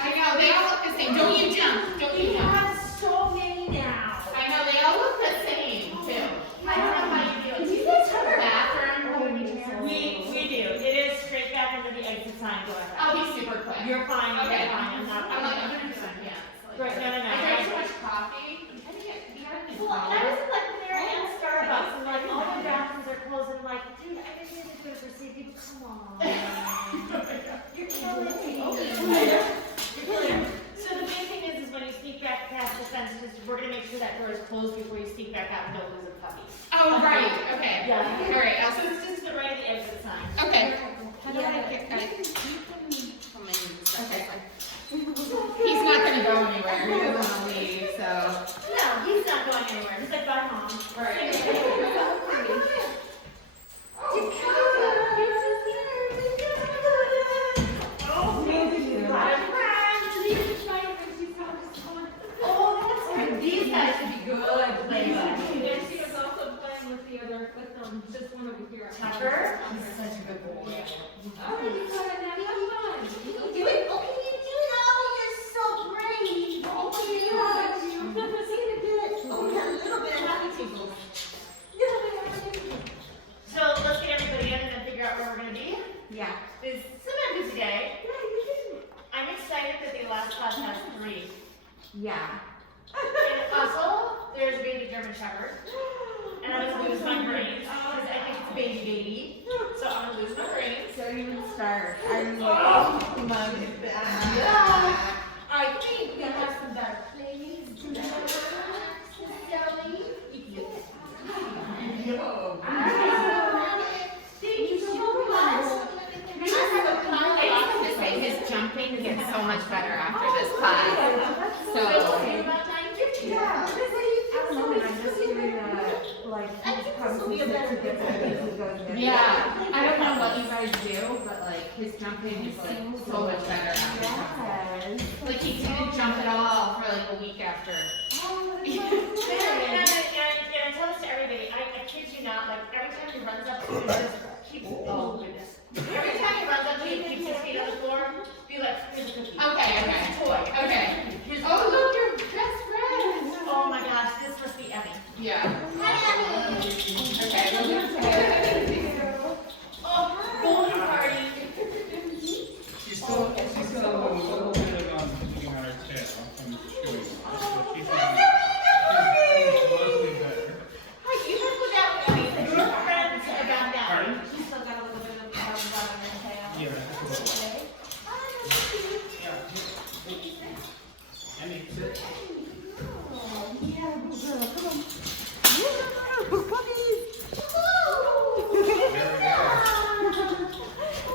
I know, they all look the same. Don't you jump. Don't you We jump. have so many now. I know, they all look the same, too. I don't know how you do it. Do you guys have a bathroom? We do. It is straight back into the exit sign going back. I'll be super quick. You're fine. Okay. You're fine. I'm not. I'm like 100%, yeah. Right, no. I drank too much coffee. I'm trying to get dehydrated. Well, I was like there in Starbucks and like all the bathrooms are closed and like, dude, I didn't need to do it for people. Come on. You're killing me. You're killing me. So the big thing is when you sneak back past the fence, we're gonna make sure that door is closed before you sneak back out and don't lose a puppy. Oh, right, okay. Yeah. All right, So it's just the right of the exit sign. okay. How do I get Okay. He's not gonna go anywhere. He doesn't want to leave, so. No, he's not going anywhere. He's like, bye, mom. These guys should be good players. She was also playing with the other, with this one over here. Tucker? He's such a good boy. All right, you got it now. Have fun. So let's get everybody in and then figure out where we're gonna be. Yeah. It's a busy day. I'm excited that the last class has 3. Yeah. In Hustle, there's a baby German Shepherd. And I'm gonna lose my brains because I think it's a baby. So I'm gonna lose my brains. So you would start. I'm like, mug back. I think we have some better plays. Thank you so much. I used to say his jumping gets so much better after this class. So. About 9:50. Yeah. I don't know, I'm just hearing that, like, conversation to different places goes in. Yeah, I don't know what you guys do, but like his jumping is like so much better after. Yes. Like he didn't jump at all for like a week after. Oh, that's so And good. I tell this to everybody, I kid you not, like every time he runs up to you, just keep, oh goodness. Every time he runs up to you, keeps his feet on the floor, be like, here's a cookie. Okay, Here's okay. a toy. Okay. Here's a Oh look, your best friend. Oh my gosh, this must be Emmy. Yeah. Okay. Oh, bowling party. She's still a little bit picking on her tail from chewing. So she's mostly better. Hi, you have put out Emmy. Your friends about that. Pardon? She's still got a little bit of bottom on her tail. Yeah, just a little. Yeah. Emmy, sit.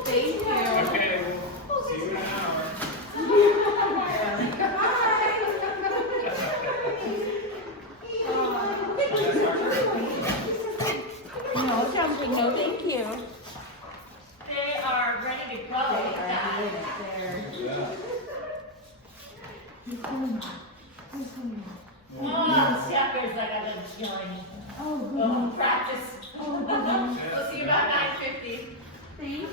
Thank you. Okay, see you in an hour. No jumping, no thank you. They are ready to go. Oh, Shepard's like I've been killing. Oh, practice. We'll see you about 9:50. Thank you.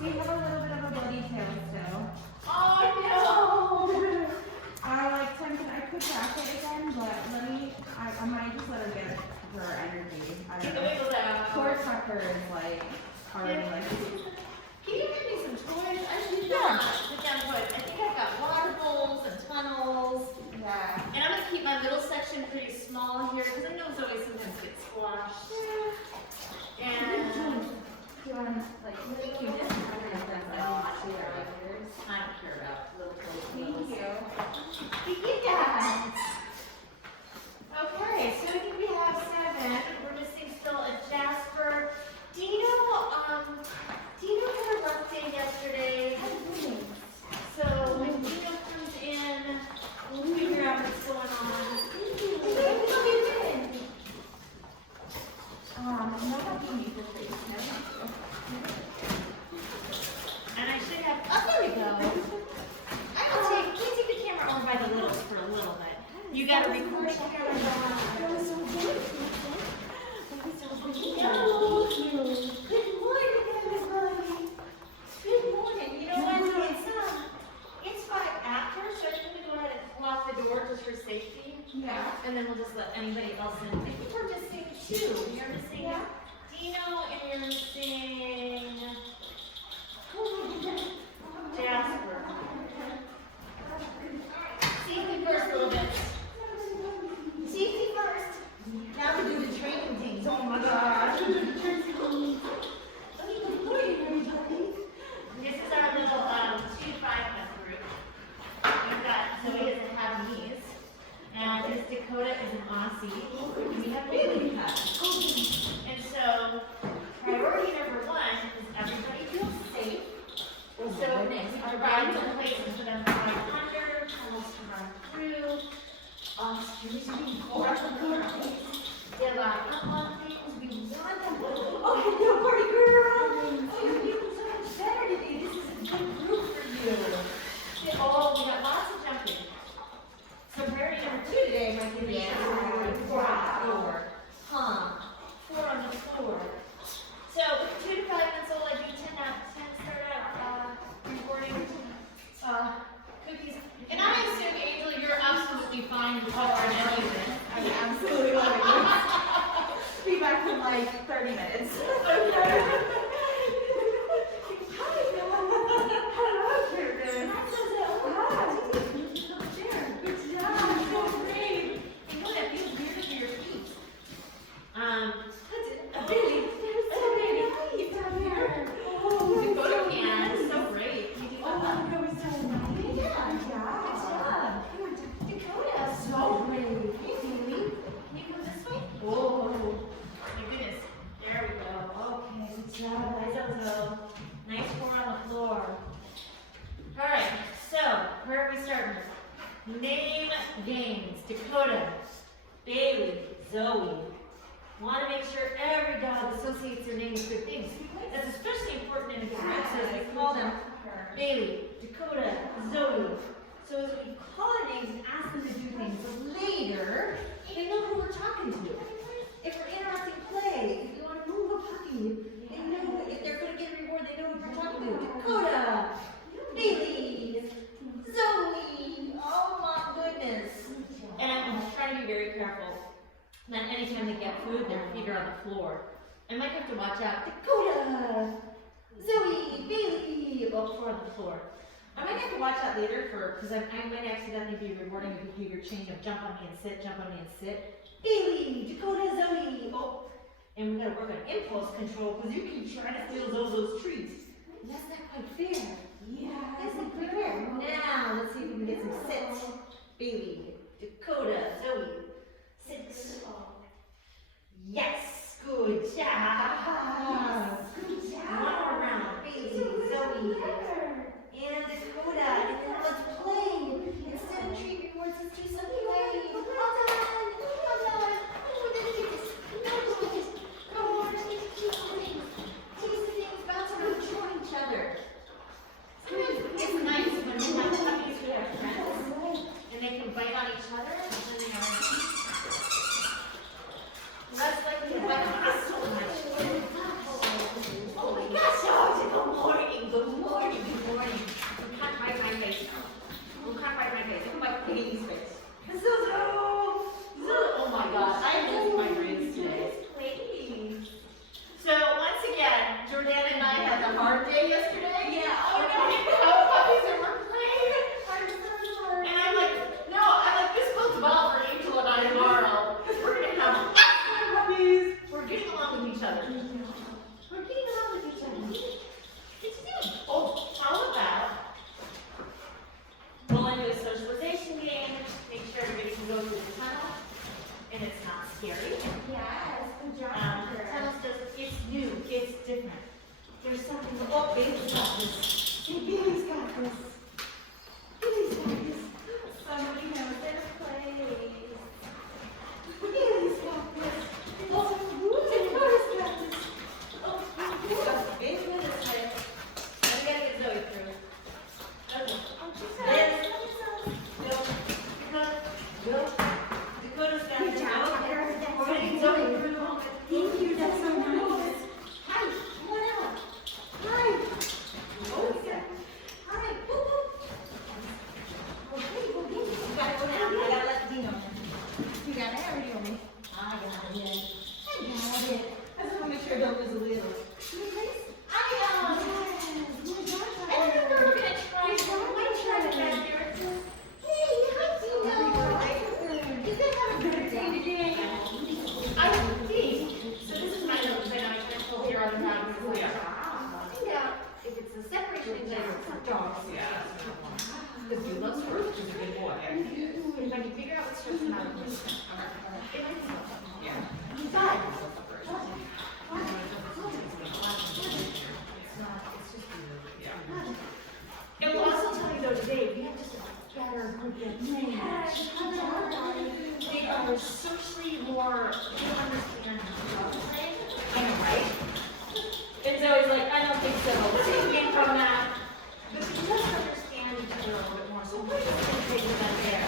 We have a little bit of a bloody tail still. Oh I like tempted, I could crack it again, but I might just let her get her energy. I no! don't Get the know. wiggles out. Poor Tucker is like, already like, Can you give me some toys? I do not. Sit down toys. I think I've got water bowls and tunnels. yeah. And I'm gonna keep my middle section pretty small here because I know it's always sometimes get squashed. And Do you want, like, thank you. I don't care about little toys. Thank you. Yes. Okay, so I think we have 7. We're missing still a Jasper. Dino had a rough day yesterday. So when Dino comes in, we'll figure out what's going on. No, I need this face. And I should have, oh, there we go. Can you take the camera over by the littles for a little Yeah. And then we'll just let anybody else in. I think we're missing two. You're missing Dino and you're missing Jasper. Safety first, little bit. Safety first. Now we do the training things. Oh my gosh. This is our little 2 to 5 month group. We've got Zoe as a Havanese, and this Dakota is an Aussie. We have Bailey cats. And so, priority number 1 is everybody feels safe. So next, our rides are places for them to ride under, tunnels to run through, streets to be They're like, up on things, we want them. Oh, hello, party girl! Oh, you're feeling so much better today. This is a good group for you. Oh, we got lots of jumping. So priority number 2 today might be 4 on the floor. 4 on the floor. So 2 to 5 months old, I do 10 start out recording cookies. And I assume, Angel, you're absolutely fine with covering any of this. I'm absolutely loving it. Be back in like 30 minutes. Nice 4 on the floor. All right, so where are we starting? Name games. Dakota, Bailey, Zoe. Want to make sure every dog associates their name with good things. That's especially important in a group, so as we call them Bailey, Dakota, Zoe. So as we call their names and ask them to do things later, they know who we're talking to. If we're interrupting play, if you want to move a puppy, they know if they're going to get a reward, they know who we're talking to. Dakota, Bailey, Zoe. Oh my goodness. And I'm trying to be very careful. Then anytime they get food, their feet are on the floor. I might have to watch out. Dakota, Zoe, Bailey. Oh, 4 on the floor. I might have to watch out later because I might accidentally be rewarding a behavior change of jump on me and sit, jump on me and sit. Bailey, Dakota, Zoe. Oh, and we gotta work on impulse control because you keep trying to steal those treats. And that's not quite fair. Yeah, that's not quite fair. Now, let's see if we can get some sits. Bailey, Dakota, Zoe. Sit. Yes, good job. Good job. One more round. Bailey, Zoe, and Dakota. And then let's play. Instead of treat rewards, let's do some play. Well done. Well done. Oh, we're gonna do this. Come on, tease things, bounce around, join each other. It's nice when we have puppies with our friends, and they can bite on each other, and they are less likely to bite on us so much. Oh my gosh, oh, good morning, good morning, good morning. You can't bite my face now. You can't bite my face. You can bite Piggy's face. Oh my gosh, I missed my brains today. Please. So once again, Jordan and I had a hard day yesterday. Yeah. Oh no, we didn't have puppies and we're playing. I'm so sorry. And I'm like, no, this goes well for Angel and I tomorrow. Because we're gonna have puppies. We're getting along with each other. We're getting along with each other. It's good. Oh, how about we'll do a socialization game. Make sure everybody can go through the tunnel. And it's not scary. Yes, good job. Tunnels it's new, it's different. There's something, oh, Bailey's got this. Bailey's got this. Bailey's got this. Somebody knows their place. Bailey's got this. Oh, Dakota's got this. Oh, Bailey's got this way. Now we gotta get Zoe through. Okay. Dakota's got this. We're getting Zoe through. Thank you, that's so nice. Hi, come on out. Hi. Oh, yeah. Hi. actually more, you don't understand how to play. I know, right? And Zoe's like, I don't think so. This is game from that. But she does understand each other a little bit more, so we're just gonna take that there.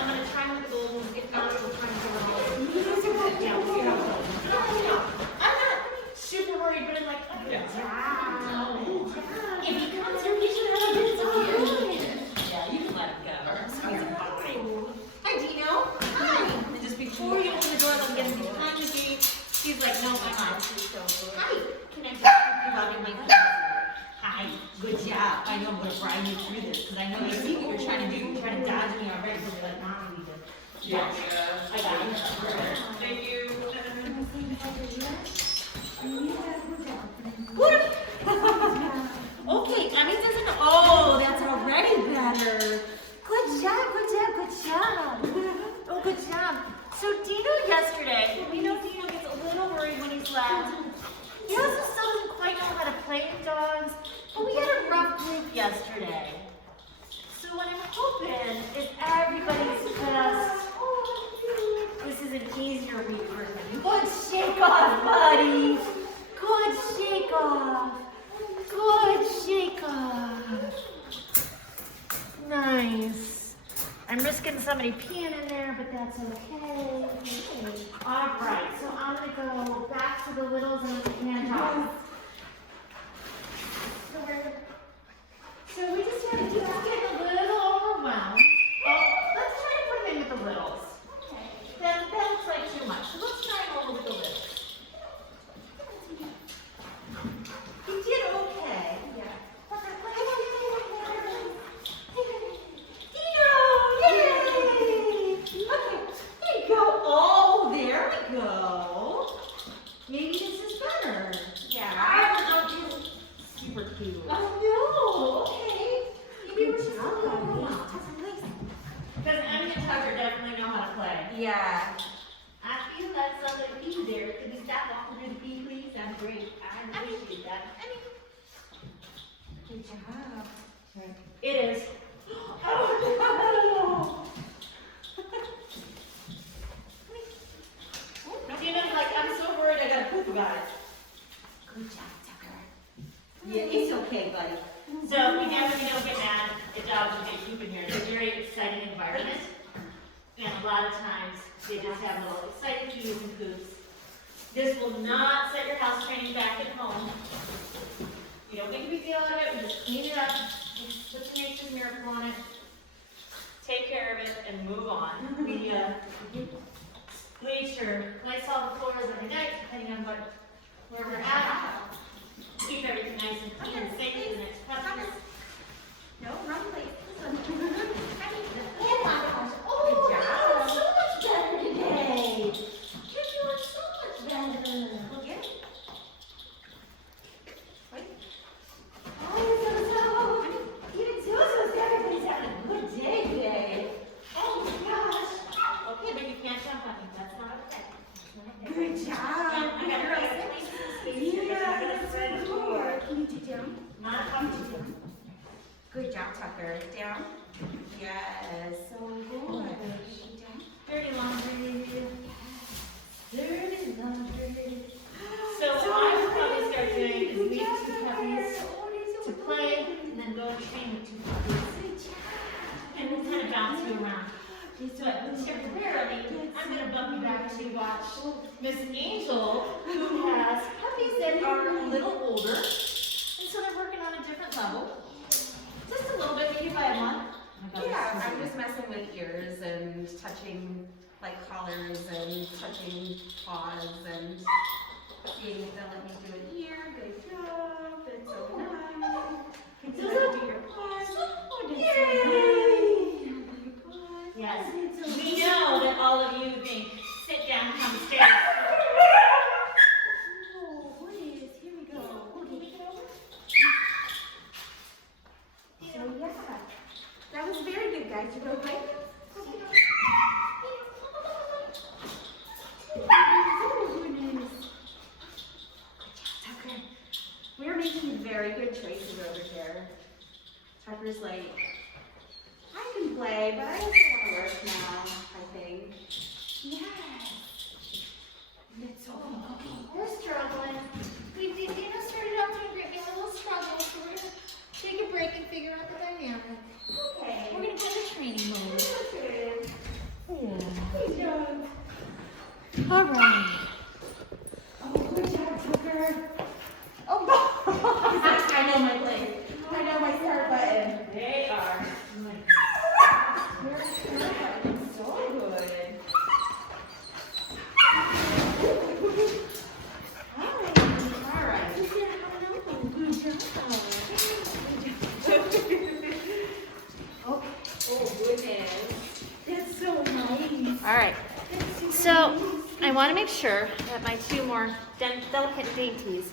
I'm gonna try and look at the little ones, get out, we'll try and cover all of them. Yeah, we'll see how it goes. No, I'm not super worried, but I'm like, oh, yeah. If he comes here, we should have a good time. Yeah, you can let him go. Hi, Dino. Hi. And just before you open the door, let me get him behind the gate. She's like, no, I'm not. Hi. Can I talk to you about your makeup? Hi. Good job. I know I'm going to ride you through this because I know you see what you're trying to do. You're trying to dodge me already. So you're like, Mom, we need to. Yeah. I got it. Thank you. What? Okay, Emmy doesn't. Oh, that's already better. Good job, good job, good job. Oh, good job. So Dino yesterday, we know Dino gets a little worried when he's loud. He also still doesn't quite know how to play with dogs, but we had a rough group yesterday. So what I'm hoping is everybody's just, this is an easier week for him. Good shake off, buddy. Good shake off. Good shake off. Nice. I'm risking somebody peeing in there, but that's okay. All right, so I'm gonna go back to the littles and the handoffs. So we just have to keep getting a little overwhelmed. Oh, let's try to put him in with the littles. Okay. That looks like too much. So let's try him over with the littles. He did okay. Yeah. Maybe this is better. Yeah. I don't do super cute. Oh no. Okay. Maybe we're just because Emmy and Tucker definitely know how to play. Yeah. I feel like something pee there. Could you stop walking through the pee, please? I'm great. I appreciate that. Good job. It is. Oh no. Dina's like, I'm so worried I gotta poop about it. Good job, Tucker. Yeah, it's okay, buddy. So we definitely don't get mad if dogs will get poop in here. It's a very exciting environment. And a lot of times they just have little exciting pees and poops. This will not set your house training back at home. You don't make a big deal out of it, we just clean it up, put some nature's miracle on it, take care of it, and move on. We bleach or Lysol the floors every night, depending on where we're at. Keep everything nice and clean and safe for the next customers. No, wrong place. Oh, you're so much better today. You're doing so much better. Okay. Wait. Oh, even Zozo's everybody's having a good day today. Oh my gosh. Okay, but you can't jump on me. That's not okay. Good job. I got her out. Yeah, that's so cool. Can you do down? Not up to you. Good job, Tucker. Down. Yes, so good. Down. Dirty laundry. Dirty laundry. So what I would probably start doing is leave two puppies to play and then go and train with two puppies. And we'll kind of bounce you around. But temporarily, I'm going to bump you back to watch Miss Angel, who has puppies that are a little older. And so they're working on a different level. Just a little bit, maybe by a month. Yeah, I'm just messing with ears and touching like collars and touching paws and seeing if they'll let me do it here. Good job. It's so nice. Can you do your paws? Yay! Yes. We know that all of you think, sit down, come stairs. Oh, what is? Here we go. Can we get over? So yeah, that was very good, guys. You go right. We're making very good choices over here. Tucker's like, I can play, but I also want to work now, I think. Yeah. All right. Oh, good job, Tucker. Oh, I know my place. I know my start button. They are. You're so good. All right. Good job. Oh goodness. That's so nice. All right, so I want to make sure that my two more delicate dainties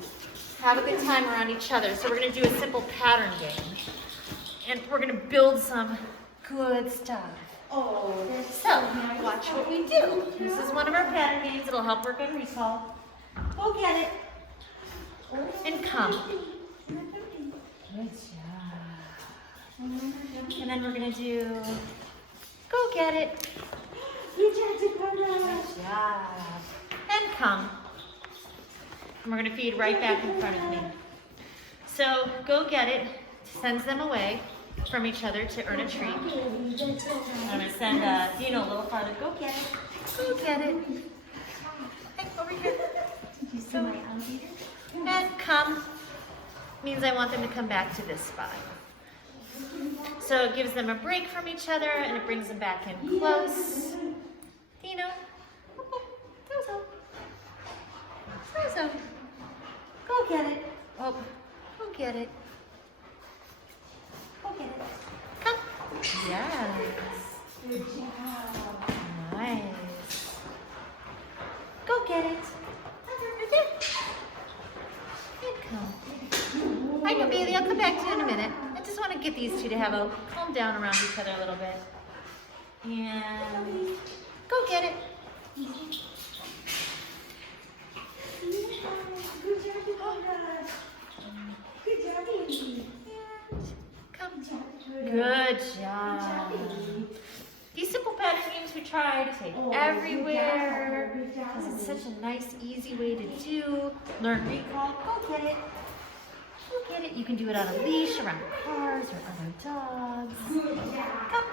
have a good time around each other. So we're going to do a simple pattern game. And we're going to build some good stuff. Oh, So, watch what we do. This is one of our pattern games. It'll help work on recall. Go get it. And come. Good job. And then we're going to do, go get it. Good job. And come. And we're going to feed right back in front of me. So, go get it. Sends them away from each other to earn a treat. I'm going to send Dino a little farther. Go get it. Go get it. Hey, over here. Did you see my alligator? And come means I want them to come back to this spot. So it gives them a break from each other and it brings them back in close. Dino. Zozo. Zozo. Go get it. Oh, go get it. Go get it. Come. Yes. Good job. Nice. Go get it. Right there. And come. Hi, no, Bailey. I'll come back to you in a minute. I just want to get these two to have a calm down around each other a little bit. And go get it. Good job, Dakota. Good job, Andy. Come. Good job. These simple pattern games we try to take everywhere. Good job. Because it's such a nice, easy way to do. Learn recall. Go get it. Go get it. You can do it on a leash, around cars, or other dogs. Good job. Come.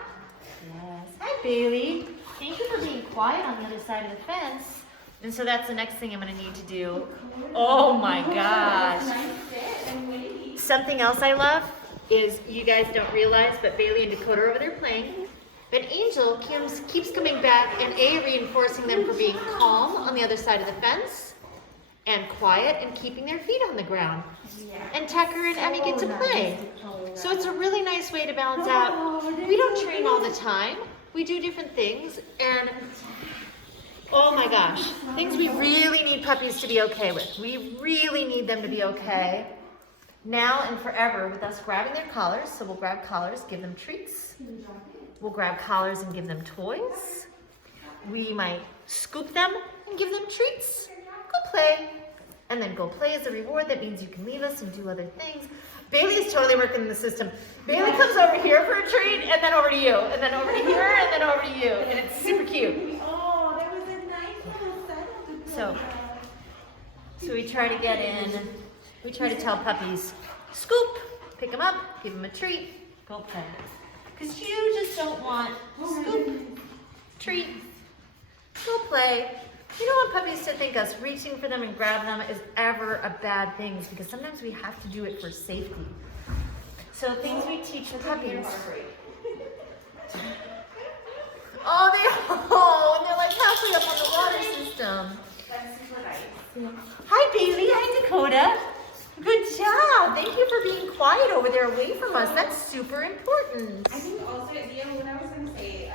Yes. Hi, Bailey. Thank you for being quiet on the other side of the fence. And so that's the next thing I'm going to need to do. Oh my gosh. Nice fit and wavy. Something else I love is, you guys don't realize, but Bailey and Dakota are over there playing. But Angel keeps coming back and reinforcing them for being calm on the other side of the fence and quiet and keeping their feet on the ground. And Tucker and Emmy get to play. So it's a really nice way to balance out. We don't train all the time. We do different things, and oh my gosh, things we really need puppies to be okay with. We really need them to be okay now and forever with us grabbing their collars. So we'll grab collars, give them treats. We'll grab collars and give them toys. We might scoop them and give them treats. Go play. And then go play as a reward. That means you can leave us and do other things. Bailey's totally working the system. Bailey comes over here for a treat, and then over to you, and then over to here, and then over to you. And it's super cute. Oh, that was a nice little setup. So we try to get in, we try to tell puppies, scoop, pick them up, give them a treat, go play. Because you just don't want scoop, treat, go play. You don't want puppies to think us reaching for them and grabbing them is ever a bad thing, because sometimes we have to do it for safety. So things we teach puppies. Oh, they're like halfway up on the water system. That's super nice. Hi, Bailey. Hi, Dakota. Good job. Thank you for being quiet over there away from us. That's super important. I think also, what I was gonna say,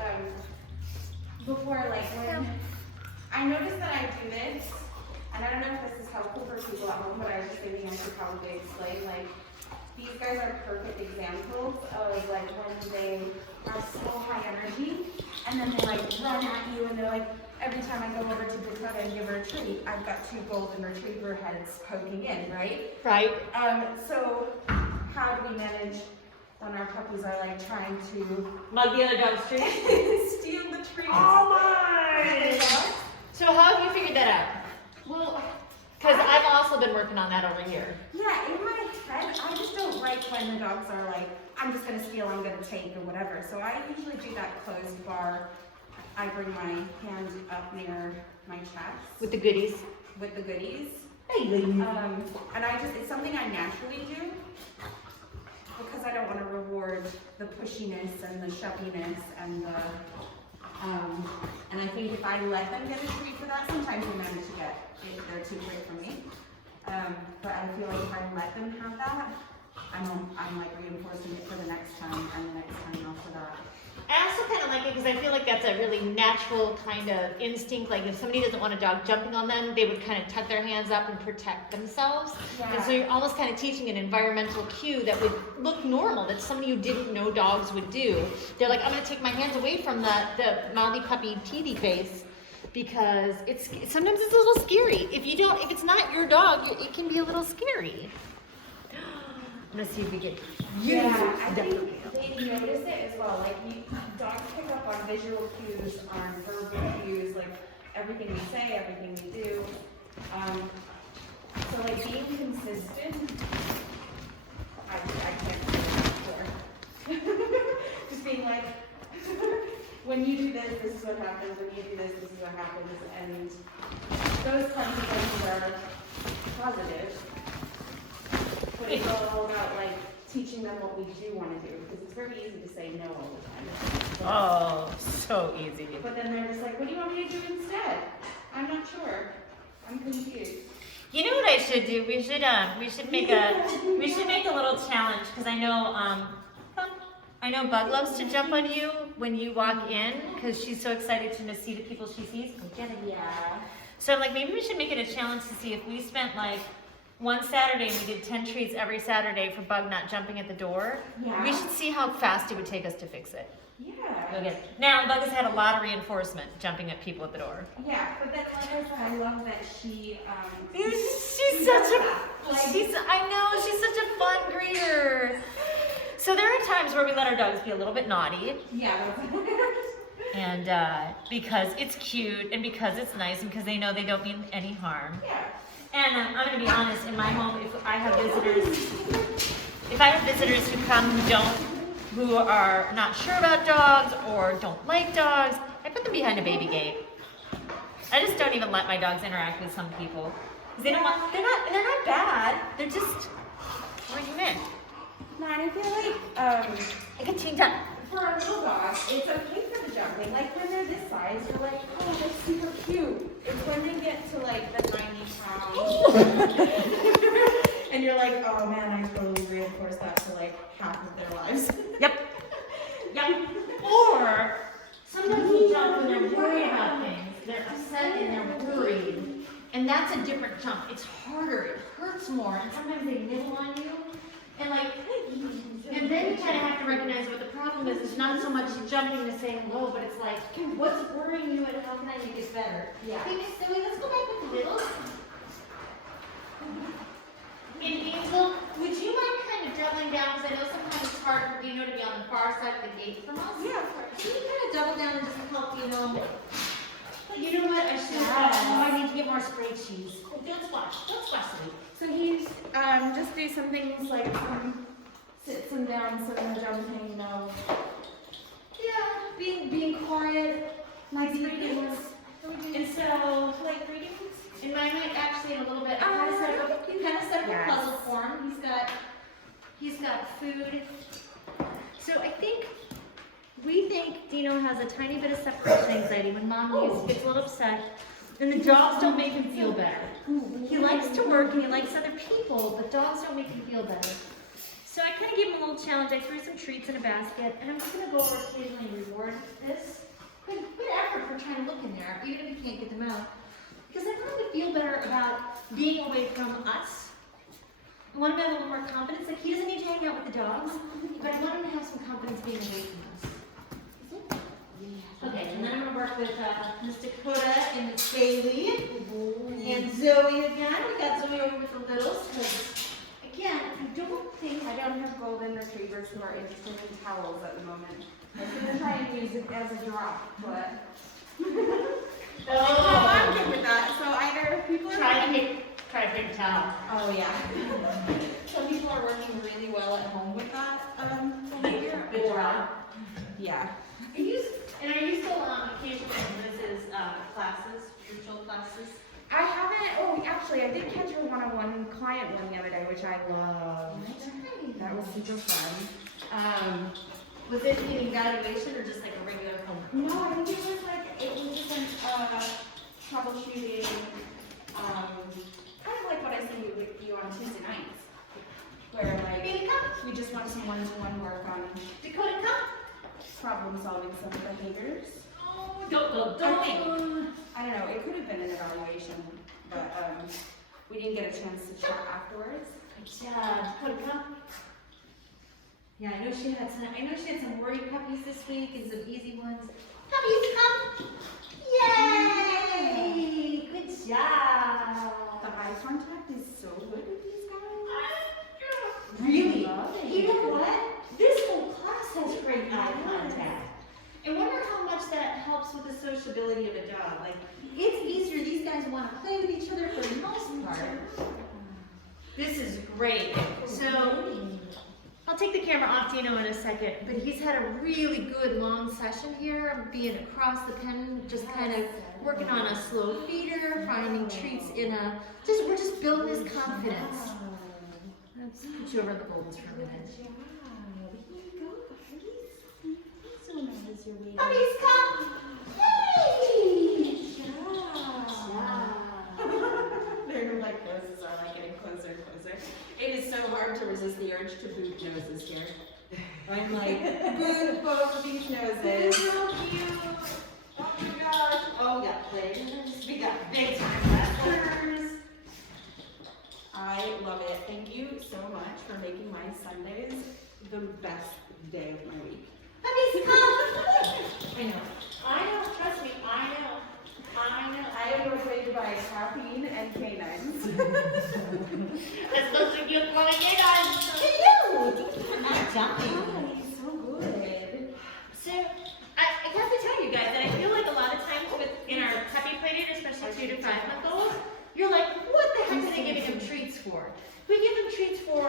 before, like, when I noticed that I do this, and I don't know if this is helpful for people at home, but I was just thinking I should probably explain, like, these guys are perfect examples of, like, when they are so high energy, and then they, like, run at you, and they're like, every time I go over to Dakota and give her a treat, I've got two golden retriever heads poking in, right? Right. So how do we manage when our puppies are, like, trying to Mug the other dog's treat. steal the treats? Oh, my. So how have you figured that out? Well, Because I've also been working on that over here. yeah, in my head, I just don't like when the dogs are like, I'm just gonna steal, I'm gonna take, or whatever. So I usually do that closed bar. I bring my hand up near my chest With the goodies. with the goodies. Hey, ladies. And it's something I naturally do because I don't want to reward the pushiness and the shoviness and and I think if I let them get a treat for that, sometimes they manage to get it, they're too quick for me. But I feel like if I let them have that, I'm like reinforcing it for the next time and the next time after that. I also kind of like it because I feel like that's a really natural kind of instinct. Like if somebody doesn't want a dog jumping on them, they would kind of tuck their hands up and protect themselves. And so you're almost kind of teaching an environmental cue that would look normal, that somebody who didn't know dogs would do. They're like, I'm going to take my hands away from the mouthy puppy teethy face because sometimes it's a little scary. If it's not your dog, it can be a little scary. I'm gonna see if we get Yeah, I think they notice it as well. Like dogs pick up on visual cues, on verbal cues, like everything we say, everything we do. So like being consistent, I can't say that before. Just being like, when you do this, this is what happens. When you do this, this is what happens. And those consequences are positive. But it's all about like teaching them what we do want to do, because it's very easy to say no all the time. Oh, so easy. But then they're just like, what do you want me to do instead? I'm not sure. I'm confused. You know what I should do? We should make a little challenge because I know Bug loves to jump on you when you walk in because she's so excited to see the people she sees. Go get it. Yeah. So I'm like, maybe we should make it a challenge to see if we spent like one Saturday and we did 10 treats every Saturday for Bug not jumping at the door. Yeah. We should see how fast it would take us to fix it. Yeah. Okay. Now Bug has had a lot of reinforcement jumping at people at the door. Yeah, but then like I said, I love that she She's such a fun greeter. So there are times where we let our dogs be a little bit naughty. Yeah. And because it's cute and because it's nice and because they know they don't mean any harm. Yeah. And I'm going to be honest, in my home, if I have visitors who come who are not sure about dogs or don't like dogs, I put them behind a baby gate. I just don't even let my dogs interact with some people. They're not bad. They're just bring them in. No, and I feel like Like a teen dog. for a little dog, it's okay for the jumping. Like when they're this size, you're like, oh, they're super cute. It's when they get to like the 90 pounds. And you're like, oh man, I totally reinforced that for like half of their lives. Yep. Or sometimes we jump when they're worried about things. They're upset and they're worried. And that's a different jump. It's harder. It hurts more. And sometimes they nibble on you. And then you kind of have to recognize what the problem is. It's not so much jumping to say hello, but it's like, what's worrying you and how can I make it better? Yeah. Hey, Miss Zoe, let's go back with the littles. And Angel, would you mind kind of doubling down? Because I know sometimes it's hard for Dino to be on the far side of the gate from us. Yeah, of course. Can you kind of double down and just help Dino? You know what? I should I need to get more spray cheese. Oh, don't splash. Don't splash me. So he's just do some things like sit some down, some jumping, you know. Yeah, being quiet, Like being readings. And so, Like readings? in my mind, actually, in a little bit, I kind of set up a Yes. puzzle for him. He's got food. So we think Dino has a tiny bit of separation anxiety when mom gets a little upset, and the dogs don't make him feel better. He likes to work and he likes other people, but dogs don't make him feel better. So I kind of gave him a little challenge. I threw some treats in a basket, and I'm just going to go over occasionally and reward this. Good effort for trying to look in there, even if you can't get them out. Because I want him to feel better about being away from us. I want him to have a little more confidence. Like, he doesn't need to hang out with the dogs, but I want him to have some confidence being away from us. Okay, and then I'm going to work with Miss Dakota and Miss Bailey. And Zoe again. We got Zoe over with the littles. Because, again, I don't have golden retrievers who are interested in towels at the moment. I was gonna try and use it as a drop, but I'm good with that. So either people are try to pick a towel. oh yeah. Some people are working really well at home with that behavior. Good job. Yeah. Are you still occasionally in Liz's classes, your children? classes? I haven't, oh, actually, I did catch her one-on-one client one the other day, which I loved. That was super fun. Was it an evaluation or just like a regular homework? No, I think it was just troubleshooting, kind of like what I see with you on Tuesday nights. Where like, we just want some one-to-one work on Dakota, come. problem solving some behaviors. I don't know, it could have been an evaluation, but we didn't get a chance to chat afterwards. Good job. Dakota, come. Yeah, I know she had some worry puppies this week and some easy ones. Puppies, come. Yay! Good job. The eye contact is so good with these guys. Really? Love it. You know what? This whole class has great eye contact. I wonder how much that helps with the sociability of a dog. Like, it's easier. These guys want to play with each other for the most part. This is great. So, I'll take the camera off Dino in a second, but he's had a really good long session here, being across the pen, just kind of working on a slow feeder, finding treats we're just building his confidence. Let's put you over the goals for a minute. Puppies, come! Yay! They're like noses are like getting closer and closer. It is so hard to resist the urge to boot noses here. I'm like, boot both of these noses. So cute! Oh my gosh! Oh, we got players. We got big time wrestlers. I love it. Thank you so much for making my Sundays the best day of my week. Puppies, come! I know. Trust me, I know. I am motivated by caffeine and canines. That's supposed to get one again on. Hello! I'm not jumping. So good. So, I have to tell you guys that I feel like a lot of times in our puppy play date, especially 2 to 5 month olds, you're like, what the heck are they giving them treats for? We give them treats for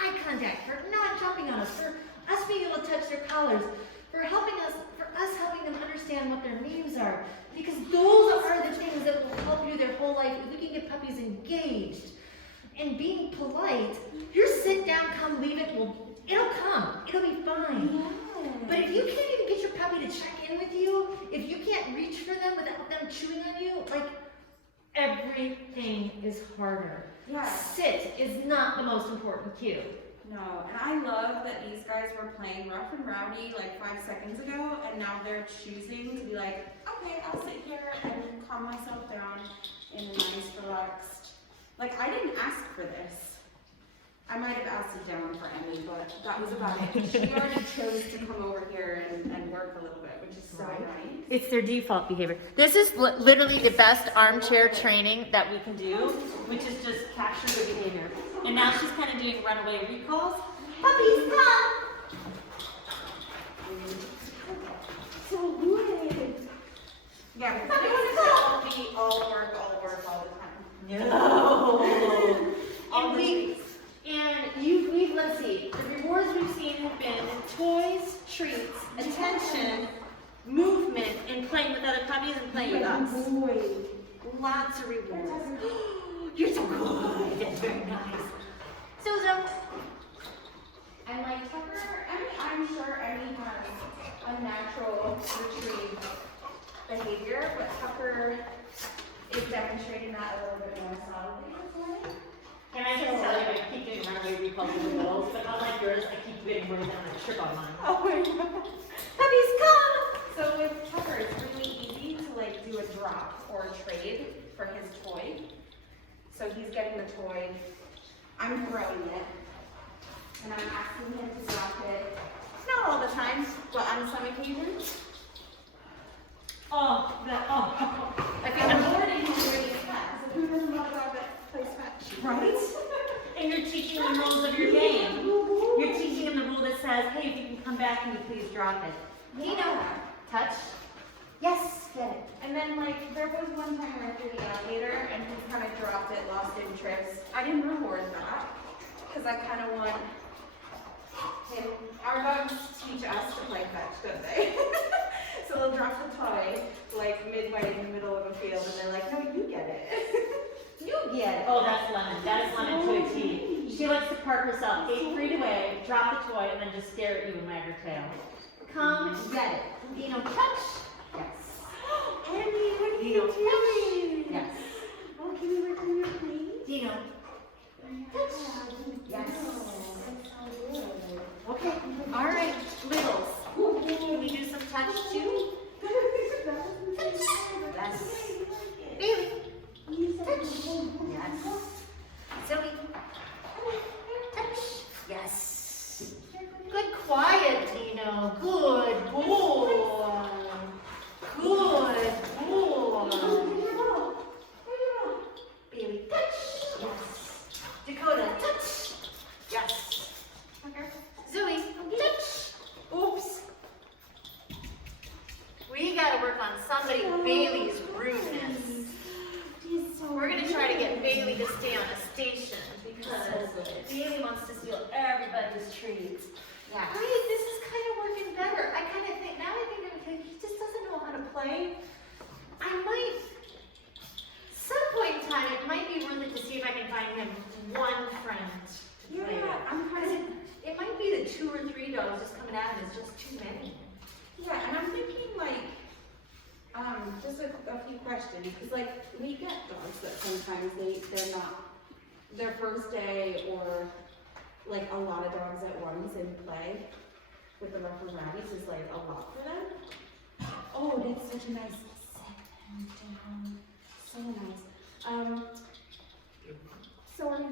eye contact, for not jumping on us, for us being able to touch their collars, for us helping them understand what their names are. Because those are the things that will help you their whole life. If we can get puppies engaged and being polite, your sit down, come, leave it, it'll come. It'll be fine. But if you can't even get your puppy to check in with you, if you can't reach for them without them chewing on you, like, everything is harder. Yeah. Sit is not the most important cue. No, and I love that these guys were playing rough and rowdy like 5 seconds ago, and now they're choosing to be like, okay, I'll sit here and calm myself down in a nice, relaxed. Like, I didn't ask for this. I might have asked it down for Emily, but that was about it. She already chose to come over here and work a little bit, which is so nice. It's their default behavior. This is literally the best armchair training that we can do, which is just capture the behavior. And now she's kind of doing runaway recalls. Puppies, come! So good. Yeah, but I don't want it to all be all work all the time. No! Let's see, the rewards we've seen have been toys, treats, attention, movement, and playing with other puppies and playing with us. Lots of rewards. You're so good. That's very nice. Susan. And like Tucker, I'm sure Emmy has a natural retrieve behavior, but Tucker is demonstrating that a little bit more solidly this morning. And I just tell you, I keep doing runaway recalls in the middles, but unlike yours, I keep getting words and I trip on mine. Oh my god. Puppies, come! So with Tucker, it's really easy to like do a drop or a trade for his toy. So he's getting the toy, I'm throwing it, and I'm asking him to drop it. Not all the time, but on some occasions. Oh. I feel I'm learning him to really fast. So who doesn't love a dog that plays fetch? Right? And you're teaching them rules of your game. You're teaching them the rule that says, hey, if you can come back, can you please drop it? You know, touch. Yes, get it. And then like, there was one time we were through the elevator and he kind of dropped it, lost it in trips. I didn't reward that, because I kind of want him, our dogs teach us to play fetch, don't they? So they'll drop the toy, like midway in the middle of a field, and they're like, no, you park herself 8 feet away, drop the toy, and then just stare at you and wag her tail. Come get it. Dino, touch. Yes. Andy, what are Dino, you doing? touch. Yes. Oh, can we work on your plate? Dino, touch. Yes. Okay. All right, littles. Can we do some touch too? Yes. Bailey. Touch. Yes. Zoe. Touch. Yes. Good quiet, Dino. Good boy. Good boy. Bailey, touch. Yes. Dakota, touch. Yes. Zoe, touch. Oops. We gotta work on somebody Bailey's rudeness. We're gonna try to get Bailey to stay on a station because Bailey wants to steal everybody's treats. Yeah. Wait, this is kind of working better. I kind of think, now I think I'm thinking, he just doesn't know how to play. I might, some point in time, it might be worth it to see if I can find him one friend to play with. I'm kind of. It might be that 2 or 3 dogs just coming at him is just too many. Yeah, and I'm thinking like, just a few questions, because like, we get dogs that sometimes they're not, their first day or like a lot of dogs at once in play with the rough and ratties is like a lot for them. Oh, that's such a nice sit down, so nice. So are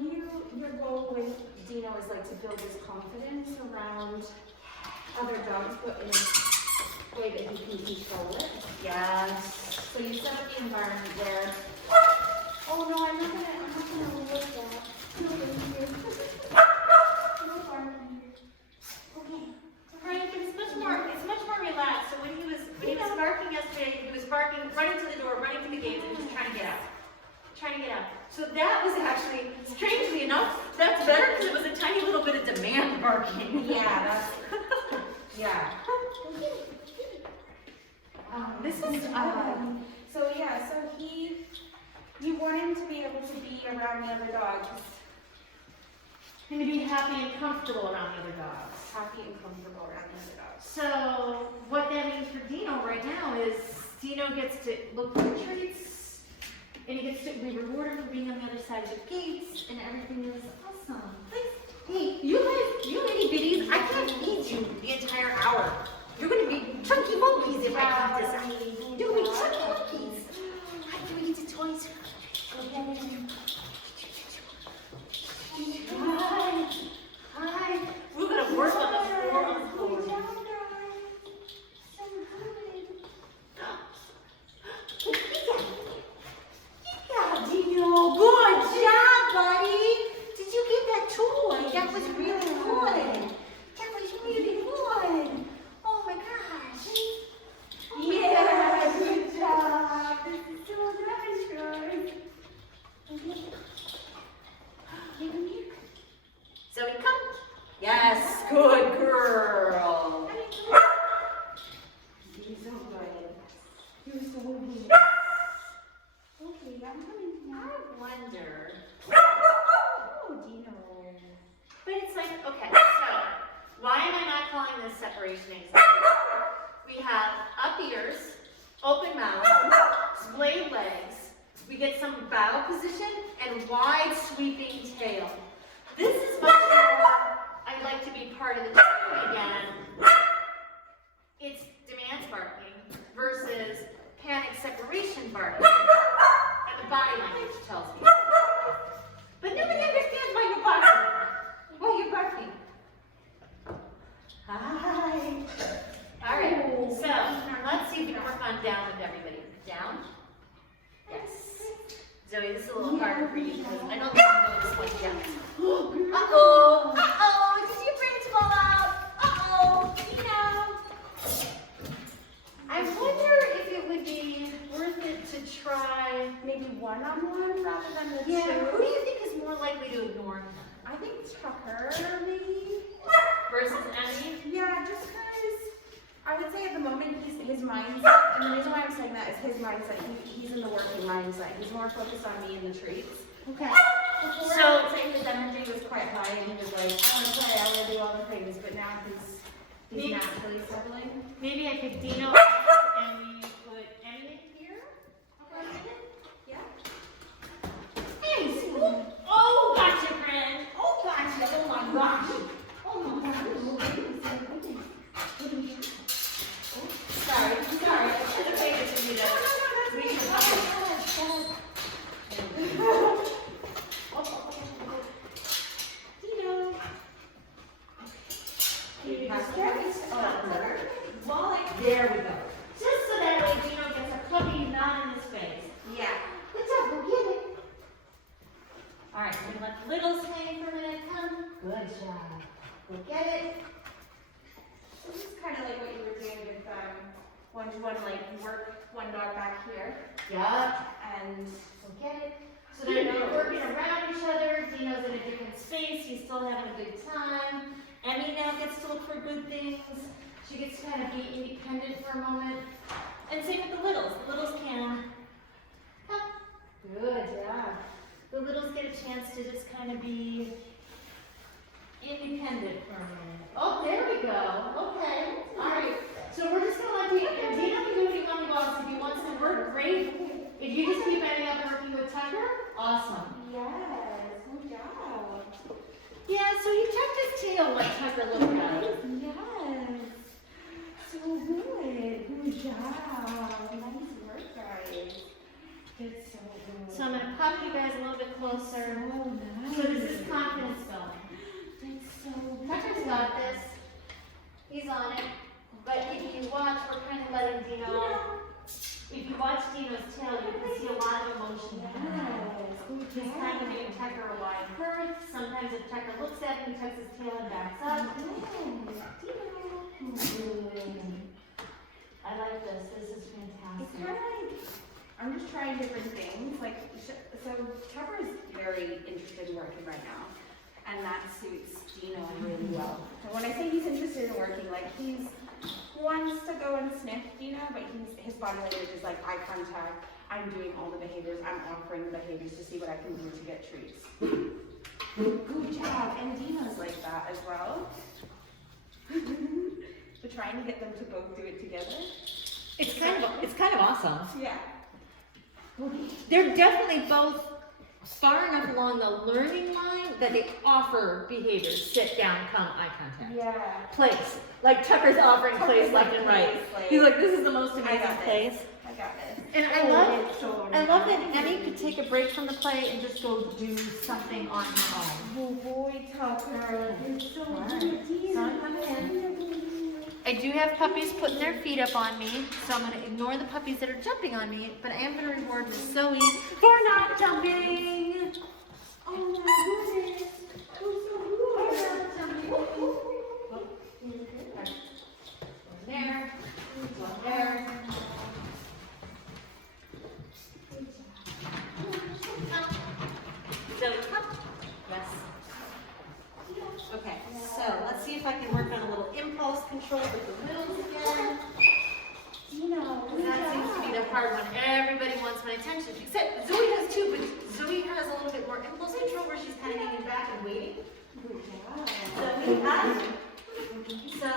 your goal with Dino is like to build this confidence around other dogs, but in a way that he can control it? Yes. So you set up the environment where, oh no, I'm not gonna look at that. No, thank you. No harm here. Okay. Right, it's much more relaxed. So when he was barking yesterday, he was barking, running to the door, running to the gate, and just trying to get out. So that was actually, strangely enough, that's better because it was a tiny little bit of demand barking. Yeah, that's, yeah. This is, So yeah, so you want him to be able to be around the other dogs, going to be happy and comfortable around the other dogs. happy and comfortable around the other dogs. So what that means for Dino right now is Dino gets to look for the treats, and he gets to be rewarded for being on the other side of the gates, and everything is awesome. Hey, you guys, you itty bitties, I can't feed you the entire hour. You're going to be chunky monkeys if I keep this out. You're going to be chunky monkeys. I have to eat the toys. Hi. We're going to work on the floor on the floor. Yeah, Dino, good job, buddy. Did you get that toy? That was really good. That was really good. Oh my gosh. Yeah, good job. This is so nice, guys. Zoe, come. Yes, good girl. You're so good. You're so good. Okay, I'm coming now. I wonder. Oh, Dino. But it's like, okay, so why am I not calling this separation anxiety? We have up ears, open mouth, splayed legs. We get some bow position and wide sweeping tail. This is much more, I'd like to be part of the team again. It's demand barking versus panic separation barking. And the body language tells me. But nobody understands why you're barking. Why you're barking. Hi. All right, so let's see if we can work on down with everybody. Down? Yes. Zoe, this is a little harder for you because I don't think you know this one down. Uh-oh. Uh-oh. Did your brains fall out? Uh-oh. I wonder if it would be worth it to try. Maybe one-on-one rather than the Yeah, two. who do you think is more likely to ignore him? I think Tucker, maybe. Versus Emmy? Yeah, just because I would say at the moment his mindset, and the reason why I'm saying that is his mindset. He's in the working mindset. He's more focused on me and the treats. Okay. Before, So- I would say his energy was quite high and he was like, I want to play, I want to do all the things, but now he's naturally settling. Maybe I pick Dino and we put Emmy in here for a minute? Yeah. Hey, Scoop! Oh, gotcha, friend! Oh, gotcha. Oh, my gosh. Oh, my gosh. Sorry, I should have waited for you to reach your pocket. Dino. There we go. Just so that way Dino gets a puppy not in his face. Yeah. Good job, go get it. All right, we're gonna let the littles hang for a minute. Come. Good job. Go get it. This is kind of like what you were doing with one to one, like work one dog back here Yup. and Go get it. So they're working around each other. Dino's in a different space. He's still having a good time. Emmy now gets to look for good things. She gets to kind of be independent for a moment. And same with the littles. The littles can. Good job. The littles get a chance to just kind of be independent for a minute. Oh, there we go. Okay. All right. So we're just gonna let Dino can do what he wants. If he wants to work, great. If you just keep ending up working with Tucker, awesome. yes, good job. Yeah, so he checked his tail when Tucker looked at it. Yes, so good. Good job. Nice work, guys. It's so good. So I'm gonna pop you guys a little bit closer. Oh, nice. So this is confidence building. It's so Tucker's got this. He's on it. But if you watch, we're kind of letting Dino. If you watch Dino's tail, you can see a lot of emotion. He's kind of giving Tucker a wide berth. Sometimes if Tucker looks at him, he tucks his tail and backs up. I like this. This is It's fantastic. kind of like, I'm just trying different things. Like, so Tupper is very interested in working right now. And that suits Dino really well. And when I say he's interested in working, like he wants to go and sniff Dino, but his body language is like eye contact. I'm doing all the behaviors. I'm offering the behaviors to see what I can do to get treats. Good job. And Dino's like that as well. We're trying to get them to both do it together. It's kind of awesome. Yeah. They're definitely both far enough along the learning line that they offer behaviors. Sit down, come, eye contact. Yeah. Place. Like Tucker's offering place left and right. He's like, this is the most amazing got this. place. I got this. And I love that Emmy could take a break from the play and just go do something on her own. Oh boy, Tucker, you're so Alright, so I'm coming in. I do have puppies putting their feet up on me, so I'm going to ignore the puppies that are jumping on me, but I am going to reward Miss Zoe for not jumping. Oh my goodness. You're so good. There, one there. Zoe, come. Yes. Okay, so let's see if I can work on a little impulse control with the littles again. That seems to be the hard one. Everybody wants my attention. Except Zoe has too, but Zoe has a little bit more impulse control where she's kind of hanging back and waiting. So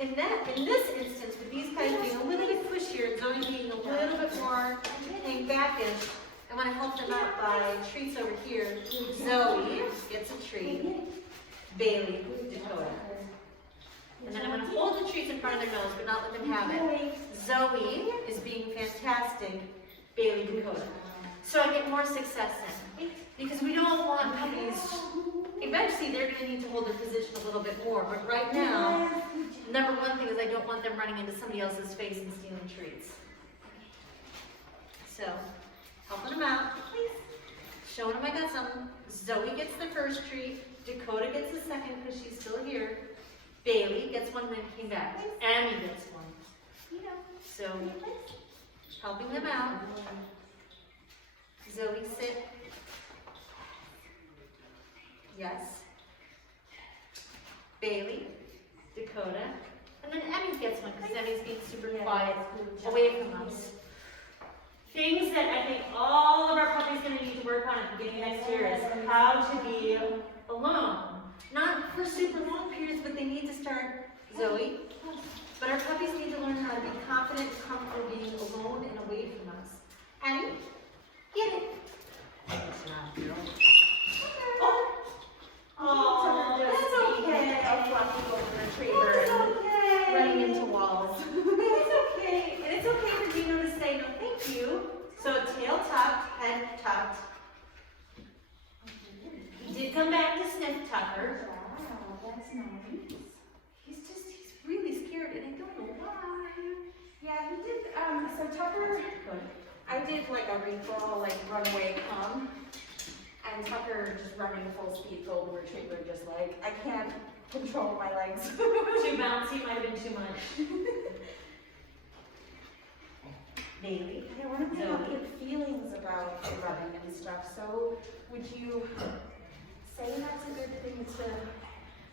in this instance, with these guys being a little bit pushier, Zoe being a little bit more hang backish, I want to help them out by treats over here. Zoe gets a treat. Bailey, Dakota. And then I'm going to hold the treats in front of their nose, but not let them have it. Zoe is being fantastic. Bailey, Dakota. So I get more success then. Because we don't want puppies. Eventually, they're going to need to hold their position a little bit more. But right now, number one thing is I don't want them running into somebody else's face and stealing treats. So, helping them out. Showing them I got something. Zoe gets the first treat. Dakota gets the second because she's still here. Bailey gets one when he came back. Emmy gets one. So, helping them out. Zoe, sit. Yes. Bailey, Dakota, and then Emmy gets one because Emmy's being super quiet, away from us. Things that I think all of our puppies are going to need to work on at the beginning of next year is how to be alone. Not for super long periods, but they need to start, Zoe. But our puppies need to learn how to be confident and comfortable being alone and away from us. Annie, get it. Oh, that's okay. A fluffy golden That's retriever okay. and running into walls. It's okay. And it's okay for Dino to say no thank you. So tail tucked, head tucked. He did come back to sniff Tucker. Wow, that's nice. He's really scared and I don't know why. Yeah, he did, so Tucker, I did like a recall, like runaway come. And Tucker just running full speed golden retriever, just like, I can't control my legs. Too bouncy, might have been too much. Bailey. I want to have good feelings about running and stuff, so would you say that's a good thing to,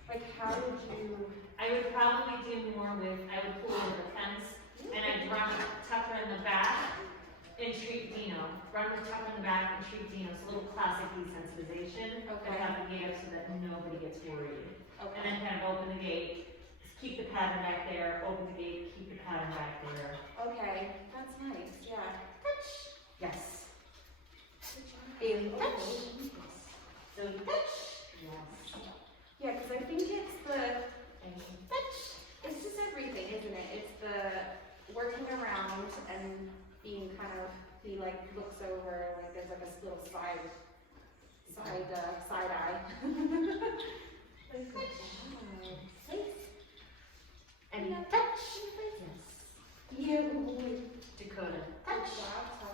like, how would you? I would probably do more with, I would pull over the fence and I'd run Tucker in the back and treat Dino. Run with Tucker in the back and treat Dino. It's a little classic desensitization. Okay. And have the gate up so that nobody gets worried. And Okay. then kind of open the gate, keep the pattern back there, open the gate, keep the pattern back there. Okay, that's nice, yeah. Yes. Bailey, touch. So touch. Yes. Yeah, because I think it's the, And it's just everything, isn't it? It's the working around and being kind of, he like looks over, like there's like a little side eye. And touch. Yeah. Dakota, Touch. touch.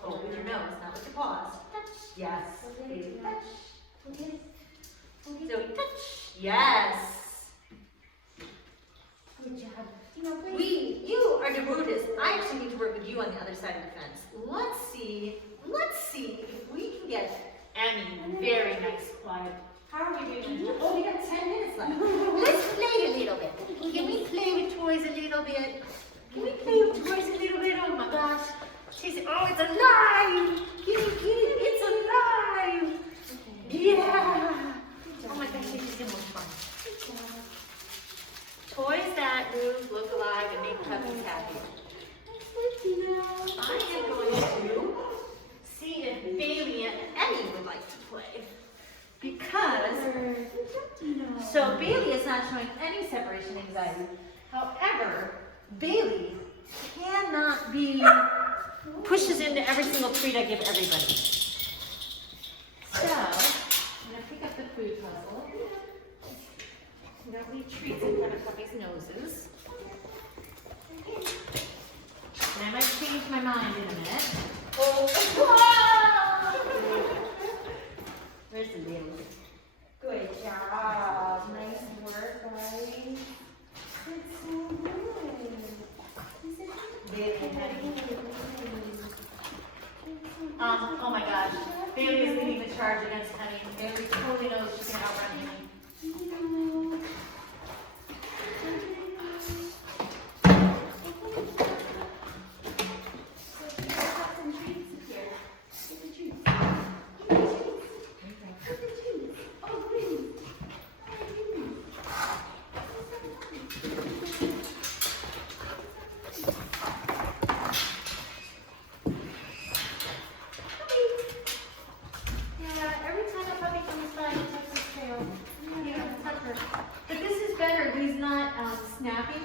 Oh, with your nose, not with your paws. Touch. Yes. Bailey, touch. Zoe, touch. Yes. Good job. You are the rudest. I actually need to work with you on the other side of the fence. Let's see if we can get Annie very nice, quiet. how are we doing? Oh, we got 10 minutes left. Let's play a little bit. Can we play with toys a little bit? Can we play with toys a little bit? Oh my gosh. She said, oh, it's alive. Get it, it's alive. Yeah. Oh my gosh, this is so much fun. Toys that move, look alive, and make puppies happy. I am going to see if Bailey and Emmy would like to play. Because, so Bailey is not showing any separation anxiety. However, Bailey cannot be, pushes into every single treat I give everybody. So, I'm going to pick up the food puzzle. We don't leave treats in front of puppies' noses. And I might change my mind in a minute. Oh, where's the Bailey? Good job. Nice work, guys. It's so good. Bailey and Henny. Oh my gosh. Bailey is leading the charge against Henny. Bailey totally knows she's going to outrun Henny. Yeah, every time a puppy comes by, he tucks his tail. Yeah, Tucker. But this is better. He's not snapping.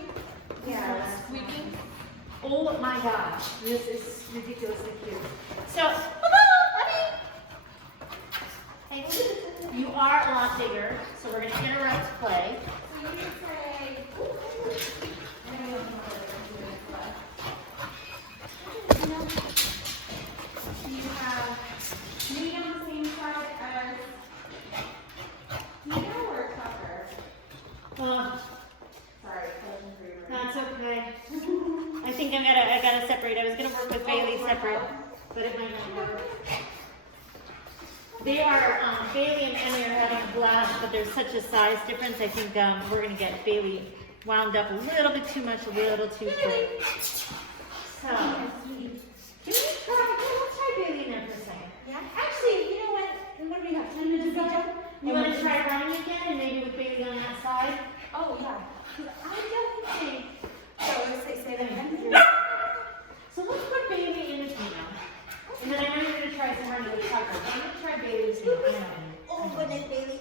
Yeah. Squeaking. Oh my gosh, this is ridiculously cute. So, hey, you are a lot bigger, so we're going to interrupt play. So you can say, you have me on the same side as Nino or Tucker? Oh, Sorry, question for you. that's okay. I think I gotta separate. I was gonna work with Bailey separate, but it might not work. They are, Bailey and Emmy are having a blast, but there's such a size difference. I think we're gonna get Bailey wound up a little bit too much, a little too quick. So, can we try, let's try Bailey in there for a second. Yeah. Actually, you know what? What do we have? 10 minutes to go? Tucker. I'm gonna try Bailey's hand. Oh, goodness, Bailey.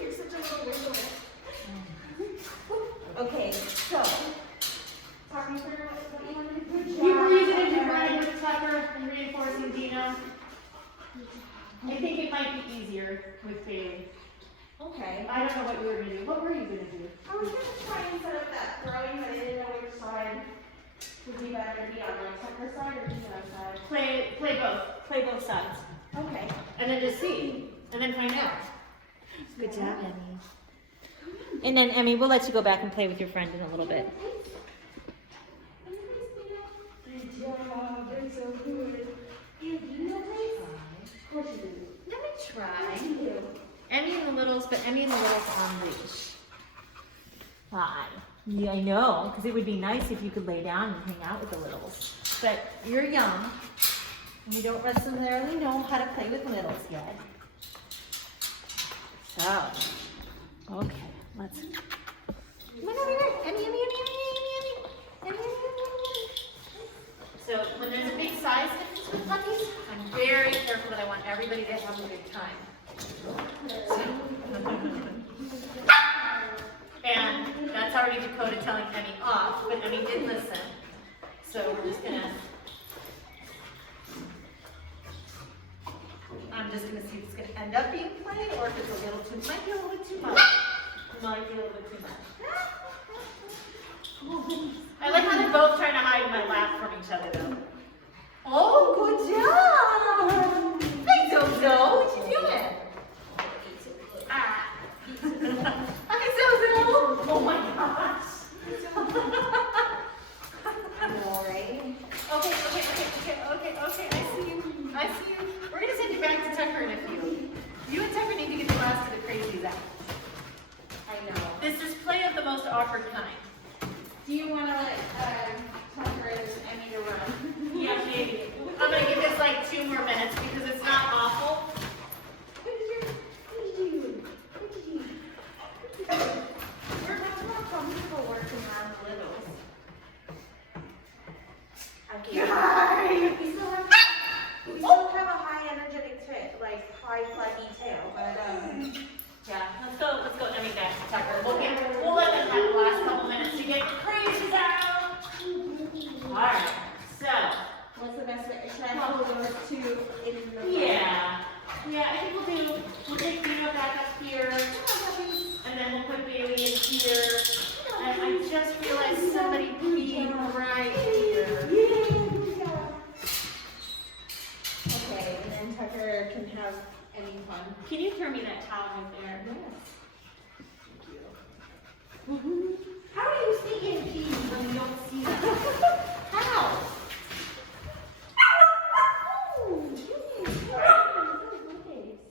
You're such a little weirdo. Okay, so. Talk me through what you want to do. Good You were using job. a different with Tucker and reinforcing Dina. I think it might be easier with Bailey. Okay. I don't know what you were gonna do. What were you gonna do? I was gonna try and set up that throwing, but I didn't know which side would be better to be on, like Tucker's side or Dina's side. Play both. Play both sides. Okay. And then just see. And then find out. Good job, Emmy. And then, Emmy, we'll let you go back and play with your friend in a little bit. Good job. You're so good. You do that nice? Of course you do. Let me try. You do. Emmy and the littles, but Emmy and the littles on leash. Hi. Yeah, I know, because it would be nice if you could lay down and hang out with the littles. But you're young, and you don't necessarily know how to play with littles yet. So, okay, let's. Come on over here. Emmy, Emmy, Emmy, Emmy, Emmy, Emmy, Emmy, Emmy. So when there's a big size difference with puppies, I'm very careful that I want everybody to have a good time. And that's already Dakota telling Emmy off, but Emmy did listen. So we're just gonna, I'm just gonna see if it's gonna end up being play or if it's a little too, might be a little bit too much. Might be a little bit too much. I like how they're both trying to hide in my lap from each other though. Oh, good job! Hey, Zozo, what you doing? Hi, Zozo! Oh my gosh! I know, right? Okay, I see you. We're gonna send you back to Tucker in a few. You and Tucker need to get the last of the crazies out. I know. This is play of the most awkward kind. Do you want to let Tucker and Emmy to run? Yeah, maybe. I'm gonna give this like 2 more minutes because it's not awful. We're not comfortable working around the littles. We still have a high energetic tail, like high fluffy tail, but Yeah, let's go Emmy back to Tucker. We'll let them have the last couple minutes to get the crazies out. Alright, so what's the best way? Should I follow those two in the yeah, I think we'll take Dino back up here, and then we'll put Bailey in here. And I just realized somebody peed right here. Okay, and then Tucker can have any fun. Can you throw me that towel right there? How do you sneak in peas when you don't see them? How?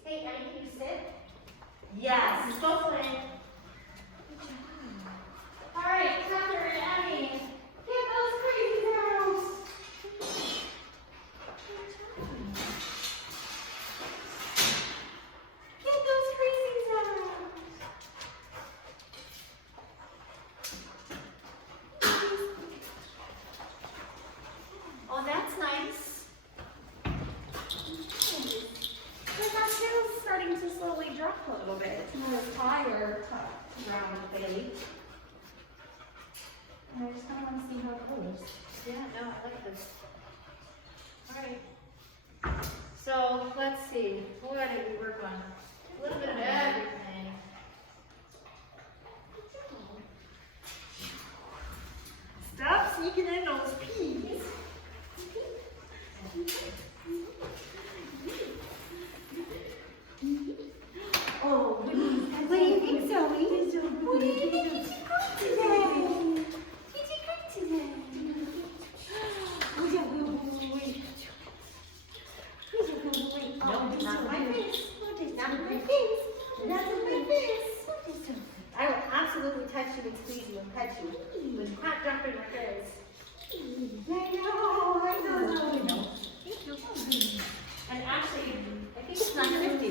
Hey, Emmy, can you sit? Yes, go play. All right, Tucker and Emmy, get those crazies out. Get those crazies out. Oh, that's nice. But my tail's starting to slowly drop a little bit. It's not as high or to ground with Bailey. And I just kind of want to see how it goes. Yeah, no, I like this. All right. So let's see. What did we work on? A little bit of everything. Stop sneaking in those peas. Oh, what do you think, Zoe? What do you think you did today? You did great today. No, not my face. Not my face. Not my face. I will absolutely touch you and squeeze you and pet you. With hot drop in your face. I know. And actually, I think it's 9:50.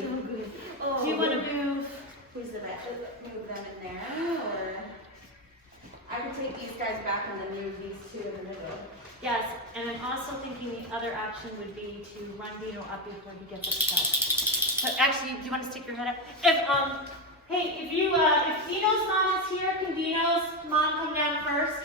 Oh, Do you want to move? Who's the best? Move them in there, or I could take these guys back and then move these two in the middle. Yes, and I'm also thinking the other option would be to run Dino up before he gets upset. actually, do you want to stick your head up? Hey, if Dino's mom is here, can Dino's mom come down first?